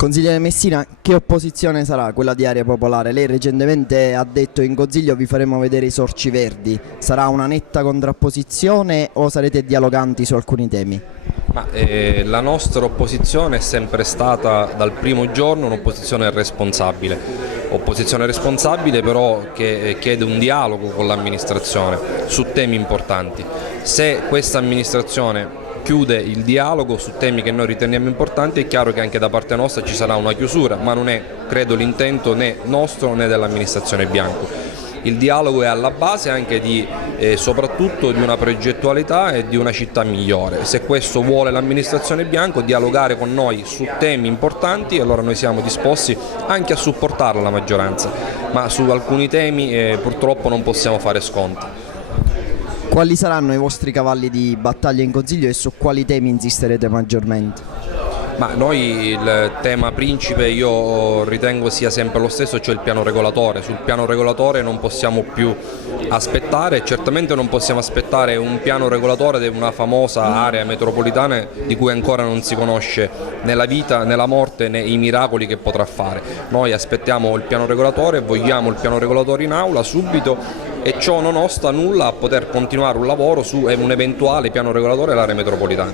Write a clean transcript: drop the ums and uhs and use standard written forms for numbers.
Consigliere Messina, che opposizione sarà quella di Area Popolare? Lei recentemente ha detto in Consiglio vi faremo vedere i sorci verdi. Sarà una netta contrapposizione o sarete dialoganti su alcuni temi? La nostra opposizione è sempre stata dal primo giorno un'opposizione responsabile però che chiede un dialogo con l'amministrazione su temi importanti. Se questa amministrazione chiude il dialogo su temi che noi riteniamo importanti, è chiaro che anche da parte nostra ci sarà una chiusura, ma non è, credo, l'intento né nostro né dell'amministrazione Bianco. Il dialogo è alla base anche soprattutto di una progettualità e di una città migliore. Se questo vuole l'amministrazione Bianco, dialogare con noi su temi importanti, allora noi siamo disposti anche a supportare la maggioranza, ma su alcuni temi purtroppo non possiamo fare sconti. Quali saranno i vostri cavalli di battaglia in Consiglio e su quali temi insisterete maggiormente? Noi il tema principe io ritengo sia sempre lo stesso, cioè il piano regolatore. Sul piano regolatore non possiamo più aspettare, certamente non possiamo aspettare un piano regolatore di una famosa area metropolitana di cui ancora non si conosce né la vita né la morte né i miracoli che potrà fare. Noi aspettiamo il piano regolatore, vogliamo il piano regolatore in aula subito, e ciò non osta nulla a poter continuare un lavoro su un eventuale piano regolatore dell'area metropolitana.